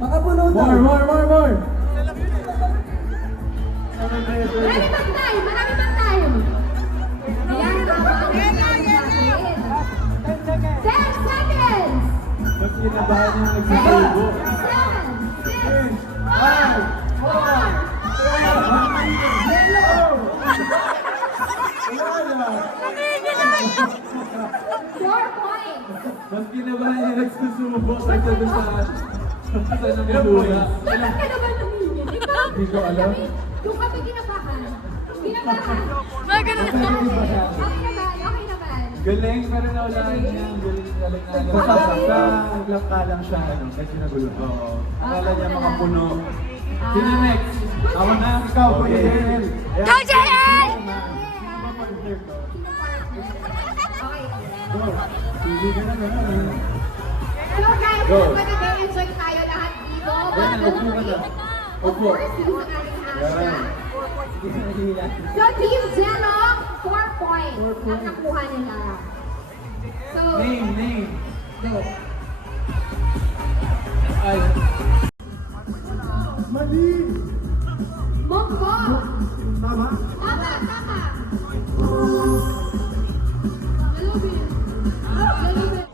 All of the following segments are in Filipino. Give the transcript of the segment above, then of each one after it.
Makapuno daw. More. Marami pang time! Marami pang time! Ayan, habang 10 seconds! Mas kinabahan yung nagsisilbo. 7, 6, 4 points! Mas kinabahan yung nagsusubo kaysa doon sa namumula. Bakit ka naman tumingin? Ikaw, Hindi ko alam. Yung kami kinabahan. Kinabahan. Okay naman. Okay naman. Galing, pero naulaan niya. Galing talaga. Naglangka lang siya, kasi nagulo. Oo. Akala niya makapuno. Sino next? Ako na, ikaw, Kuya Jael. Go, Jael! Hindi ka na naman. So guys, Go. mag-enjoy tayo lahat dito. Yan, upo ka na. Of Upo. course, yung sa ating hashtag. Yan. So Team Jello, 4 points ang nakuha nila. So, Name. go. Ay. Mali! Monggo. Tama? Tama. Lalubin. Lalubin.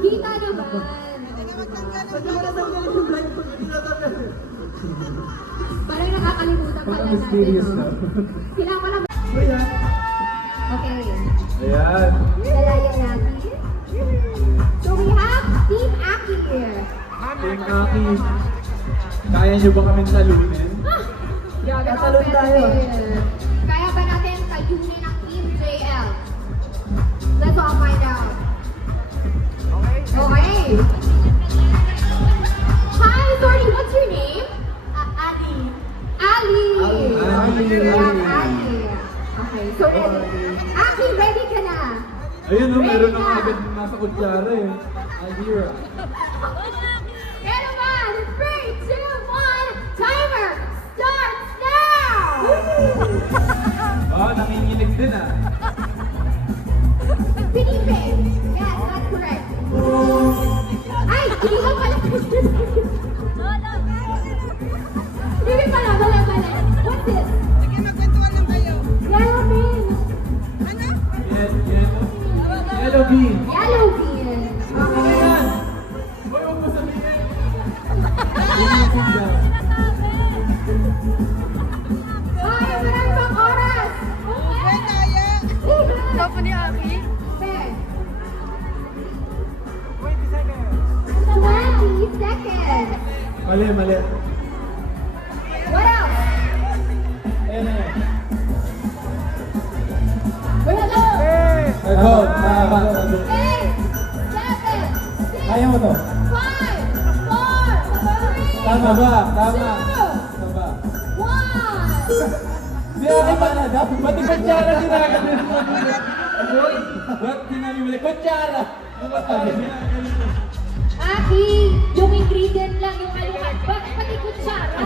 Kita naman. Parang nakakalimutan pala Parang natin, mysterious no? na. Kailangan ko lang. So yan. Okay. Ayan. Lalayan natin. Team Aki, kaya niyo ba kami talunin? Tatalon tayo. Kaya ba natin tayunin ang Team JL? Let's all find out. Okay. Hi, sorry, what's your name? Ali. Ali. Ali. Ali. Okay, so Aki, ready ka na? Ayun no, meron na agad nasa kutsara eh. Alira. Kaya naman, 3, 2, 1, timer starts now! Oh, nanginginig din ah. Felipe. Yes, that's correct. Ay, hindi ka pala. Hindi pala, mali. What's this? Sige, magkwentuhan lang kayo. Yellow bean. Ano? Yellow bean. Yellow bean. Okay. Ayan! Hoy, huwag mo sabihin! Inisip daw. Ay, marami pang oras. Uwe, kaya. Topo ni Aki. 20 seconds. Mali. What else? Ayan na yan. Wala go. Go! Tama. 8, 7, 6, Kaya mo to. 5, 4, 3, Tama ba? Tama. 2, Tama. 1. Di ako pa na daw. Ba't yung kutsara ginagalit mo? Ba't ginagalit? Kutsara! Aki, yung ingredient lang yung alukan. Bakit pati kutsara?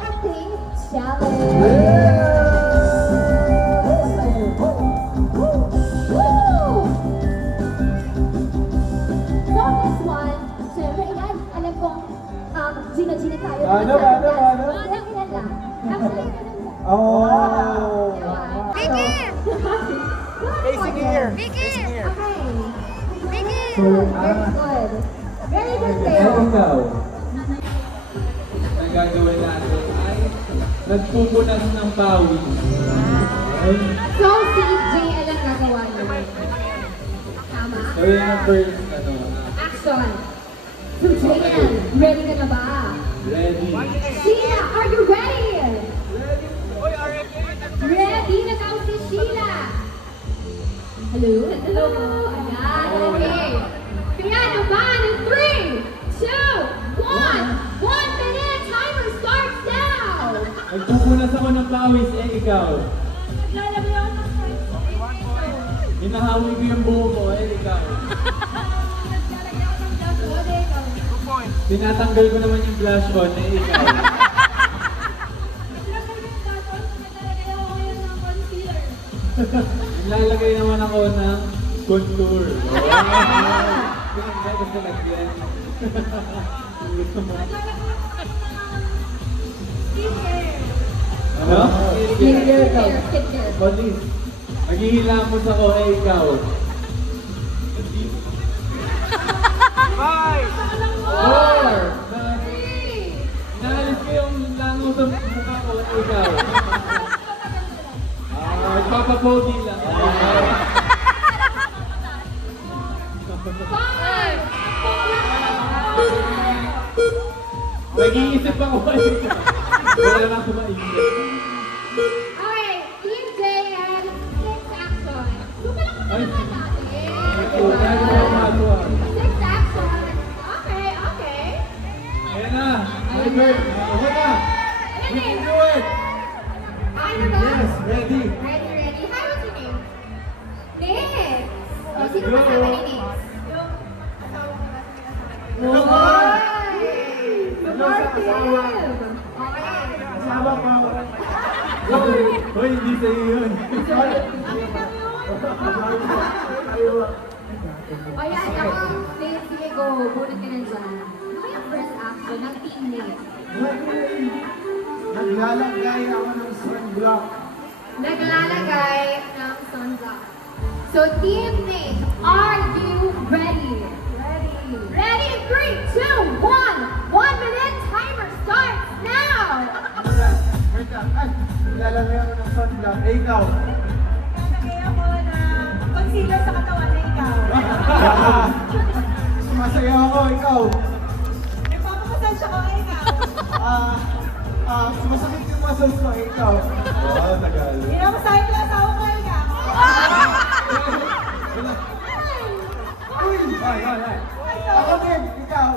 Acting challenge. Woo! So this one, syempre yan, alam ko, Gina tayo. Ano? Yan lang. Actually, ganun lang. Oh! Vicky! Facing here. Vicky! Okay. Vicky! So, Very good. Very good Kaya sa'yo. ikaw, ang gagawin natin ay nagpupunas ng pawis. Ay, So, si JL ang gagawa niyo. Tama? so yun ang first, Action! So, JL, ready ka na ba? ready. Sheila, are you ready? Ready na daw si Sheila. Hello? Hello? Ayan, okay. Kaya naman, in 3, 2, 1, 1 minute, timer starts now! Nagpupunas ako ng pawis, ikaw. Hinahawi ko yung buho mo, ikaw. Tinatanggal ko naman yung blush on, ikaw. Nilalagay naman ako ng contour. Pinagay ko sa lagyan. Ano? Skincare. Pati, maghihilamos ako, ikaw. Four! Naalis ko yung langaw sa mukha ko, ikaw. Papapogi lang. Nag-iisip ako, ikaw. Wala na ako maisip. Okay, Team JL, 6 action. Sumalak Ay, naman natin. ito, dahil ako matuwa. 6 action. Okay. Ayan na. Hi, Bert. Ako na. We can do it. Ano ba? Yes, ready. Ready. Hi, what's your name? Nix. Oh, sino Go. kasama ni Nix? Supportive. Okay. Kasama pa ako. Hoy, hindi sa'yo yun. O yan, ako, Nix, sige go. Bunot ka na dyan. Ano kaya first action ng team Nix? Naglalagay ako ng sunblock. Naglalagay ng sunblock. So, Team Nix, are you ready? Ready in 3, 2, 1. 1 minute, timer starts now! Wait lang. Ay, naglalagay ako ng sunblock. Ikaw. Naglalagay ako ng concealer sa katawan na ikaw. Sumasaya ako, ikaw. Nagpapakita muscles mo, ikaw. Oo, tagal. Pinamasahe ko yung asawa ko yun ah. Uy! Ay, ay, ay. Ako din, ikaw.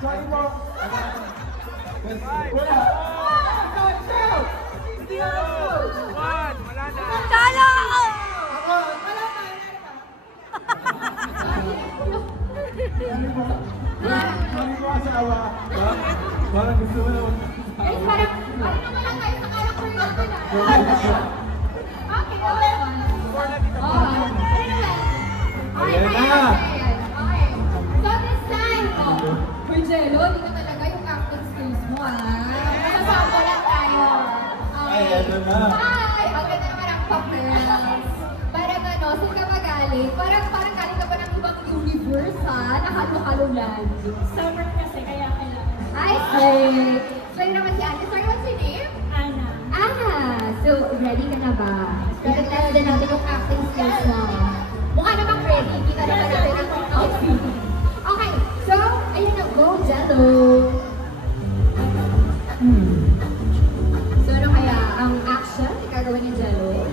Sorry mo. Wala. Ikaw. Hindi ako. Talo! Ako. Wala pa, Sorry mo asawa. Parang gusto mo naman. Guys, parang naman tayo sa character natin ah. Okay, okay. Ayan na. Okay. So this time, for Jello, hindi ka talaga yung acting skills mo Sasama lang tayo. Ay, eto na. Hi! Ang ganda naman ang papels. Parang ano, saan ka magaling? Parang galing ka pa ng ibang universe Nakalo-halo lang. Summer kasi, kaya kailangan. Ay, sweet. So yun naman si Ate. Sorry, what's your name? Ana. Anna! So, ready ka na ba? I-test din natin yung acting skills mo. Mukha namang ready. Kita naman natin ang outfit. Okay, so, ayun na. Go, Jello! So, ano kaya ang action na gagawin ni Jello?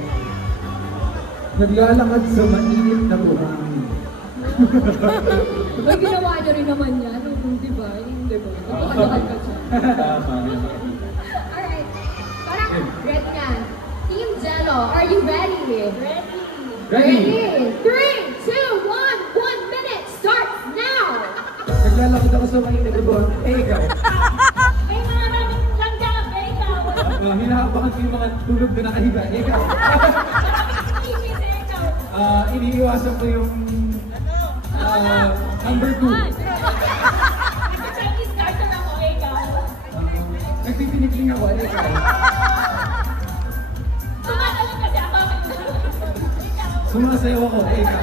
Naglalakad sa mainit na buhangin. Ay, ginawa niyo rin naman yan. Di ba? Di ba? Kapag ka siya. Tama. Alright. Parang ready na. Team Jello, are you ready? Ready. Ready? 3, 2, 1, 1 minute starts now! Naglalakad ako sa mainit na buhangin. Ikaw. May mga maraming langgam, eh, ikaw. Hinahapakan ko yung mga tulog na nakahiga. Ikaw. Nakakasisisi, eh, ikaw. Iniiwasan ko yung number 2. Nag-Chinese garter ako, eh, ikaw. Nagpipinikling ako. Ikaw. Tumatalon kasi ako. Ikaw. Sumasayaw ako. Ikaw.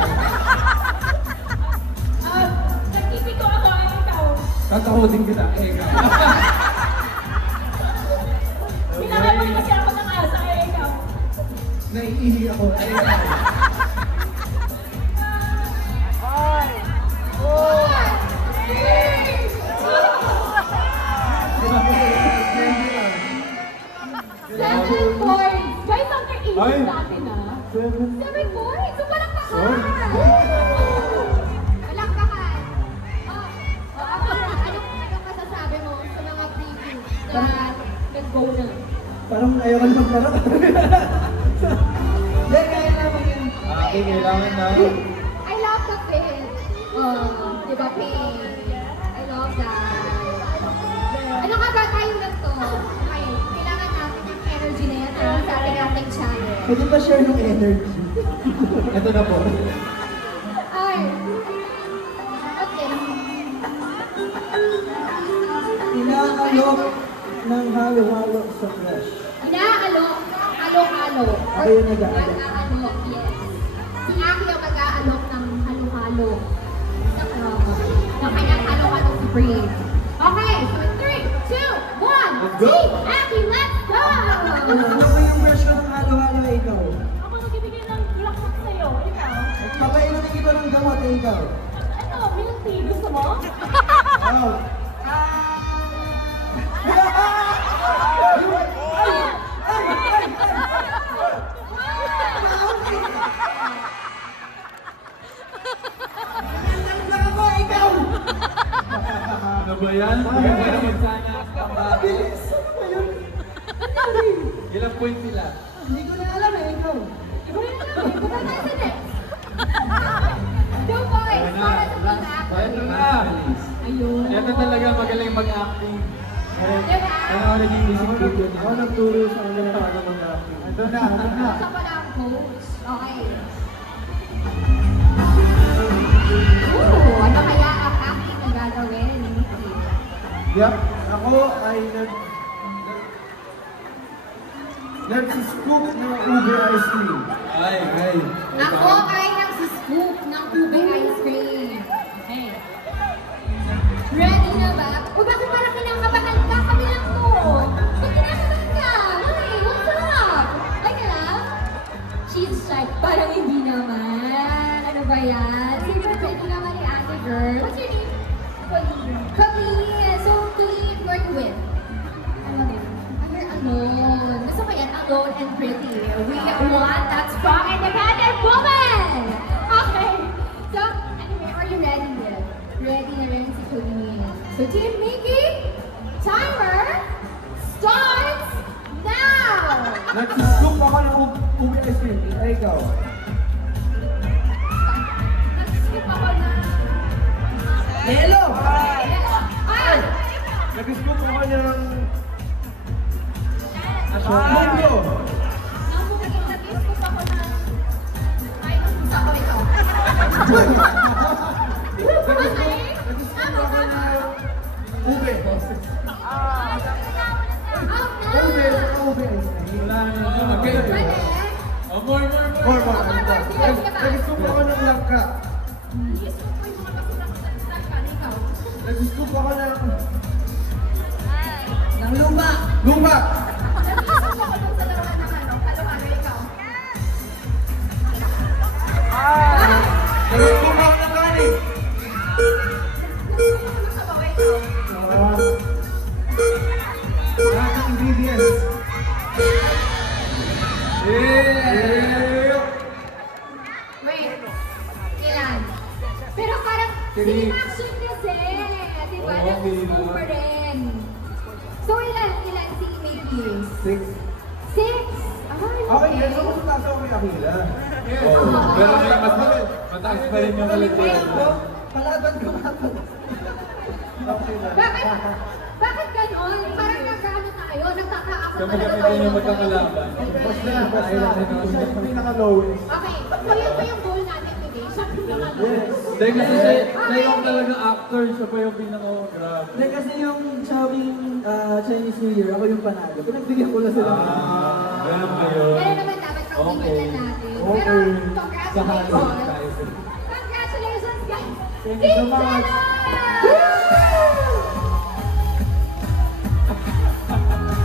Nagkipiko ako, eh, ikaw. Tatakotin kita. Ikaw. Pinakamoy kasi ako ng asa, eh, ikaw. Naiihi ako. Ikaw. 7 points! Guys, ang Ay. nag-iisip natin 7 points! So, palakpakan! Palakpakan! Anong masasabi mo sa mga preview na nag-go na? Parang ayaw ka na maglarap. Hindi, kaya naman yun. Okay, kailangan na. I love the fit. Di ba, Pink? I love that. Ano ka ba tayo na to? Okay, kailangan natin yung energy na yan sa ating ating channel. Pwede ba share yung energy? Ito na po. Ay. Okay. Inaalok ng halo-halo sa crush. Inaalok, halo-halo. Or Ako yung nag-aalok. mag-aalok, yes. Si Aki ang mag-aalok ng halo-halo sa crush. Ng kanyang halo-halo supreme. Okay, so 3, 2, 1. Let's go! Team Aki, let's go! Ano ba yung version ng halo-halo ikaw? Ako nagbibigay ng bulaklak sa'yo, ikaw. Papainumin kita ng gamot ikaw. Ano, milk tea, gusto mo? Wow. Ano ba yan? Sige, pwede magsana. Mabilis! Ano ba yun? Ilang points sila? Hindi ko na alam ikaw. Iba na naman, punta tayo sa next. 2 points para sa Team Aki. Ito na. Ayun. Ito talaga magaling mag-acting. Diba? Ano rin yung music video niya? Ako nagturo sa kanila paano mag-acting. Ito na, ito na. Isa pala ang coach. Okay. Ano kaya ang acting na gagawin? Yep. Ako ay nag-scoop ng ube ice cream. Ay, ay. Ako ay nagsiscoop ng ube ice cream. Hey. Ready na ba? O bakit parang kinakabahan ka? Kami lang to. Ba't kinakabahan ka? Hey, what's up? Ay ka lang? She's shy. Parang hindi naman. Ano ba yan? Sige, pwede naman ni ate girl. What's your name? Colleen. So, Colleen, who are you with? You're alone. Gusto ko yan, alone and pretty. We want that strong, independent woman! Okay. So, anyway, are you ready? Ready na rin si Colleen. So, Team Mickey, timer starts now! Nag-scoop ako ng ube ice cream. Ay, ikaw. Nag-skip ako na. Yelo! Ah! Nag-scoop ako ng... Munggo! Nag-skip ako na. Ay, nag-skip ako ikaw. Okay. Tama, tama. Ube. Out na. Ube ice cream. Wala na. Okay. Ready? Oh, more. More. Nag-scoop ako ng langka. Nag-scoop ako ng... Ng lupa. Lupa! Nag-scoop ako ng kanin. Lahat ng ingredients. Wait. Ilan? Pero parang Three. same action kasi. Di ba? Okay, Nag-scoop pa rin. So, ilan si Mickey? 6. 6? Ay, Okay, yan. So, kung taas ako may akila. Oh, pero may mataas pa rin yung kalituan. Palaban ko ba ito? Okay na. Bakit ganon? Parang nagkaano tayo? Nagkakaako Kaya talaga magkakita tayo. yung magkakalaban. Basta. Siya yung pinaka-lowest. Okay, so yun pa yung goal natin today. Siya yung pinaka-lowest. Dahil kasi siya yung talagang actor, siya pa yung pinaka-grabe. Hindi kasi yung Xiaoming Chinese New Year, ako yung panalo. Pinagbigyan ko lang sila. Ganun ba yun? Kaya naman dapat pagbigyan na natin. Pero Sa halo congratulations! tayo. Congratulations guys! Thank you so much.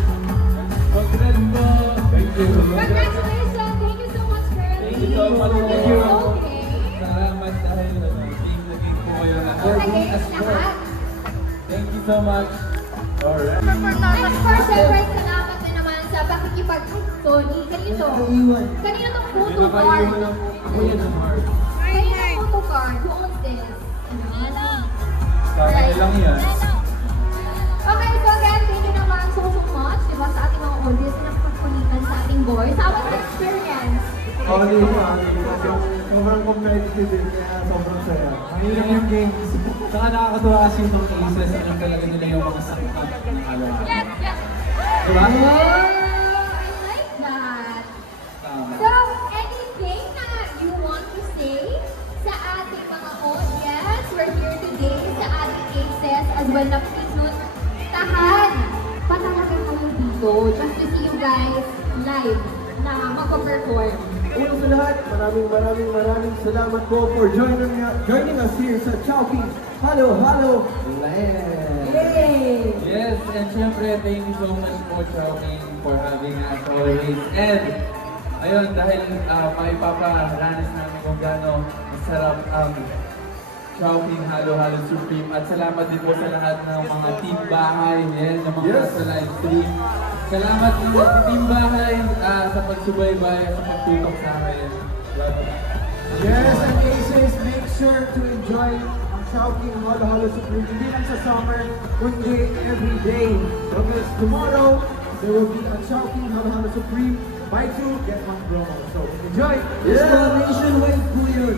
Congrats po! Thank you. Congratulations! Thank you so much, girl. Thank you so much. Thank you. Okay. Salamat dahil team naging po kayo na. Sa games lahat. Thank you so much. Alright. Next person, right, salamat na naman sa pakikipag-Tony. Kanino to? Iwan. Kanino tong photo card? Ako yan ang heart. Kanino tong photo card? Who owns this? Sa akin lang yan. Okay, so again, thank you naman so much, diba, sa ating mga audience na nakapagkulitan sa ating boys. How was the experience? Okay siya. Sobrang competitive din, kaya sobrang saya. Ang hirap yung games. Saka nakakatuwa kasi itong cases, alam talaga nila yung mga sakit ng halo-halo. Yes, yes. Diba? Oh, I like that. Tama. So, anything na you want to say sa ating mga audience? We're here today sa ating cases as well na pinuntahan. Patalaga kami dito just to see you guys live na magpa-perform. Unang sa lahat, maraming salamat po for joining us here sa Chowking Halo Halo Land. Yay! Yes, and syempre, thank you so much po, Chowking, for having us always. And, ayun, dahil maipaparanas namin kung gaano masarap ang Chowking Halo Halo Supreme. At salamat din po sa lahat ng mga team bahay, yan, ng mga Yes. sa live stream. Salamat din sa team bahay sa pagsubaybay, sa pagtutok sa amin. Yes, and Aces, make sure to enjoy ang Chowking Halo Halo Supreme. Hindi lang sa summer, kundi every day. Because tomorrow, there will be a Chowking Halo Halo Supreme. Buy 2, get 1 promo. So, enjoy! Yeah. Nationwide po yun.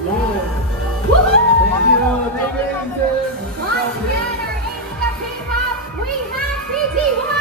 Woohoo! Thank you, Aces! Once again, our 80 K-pop, we have PG1!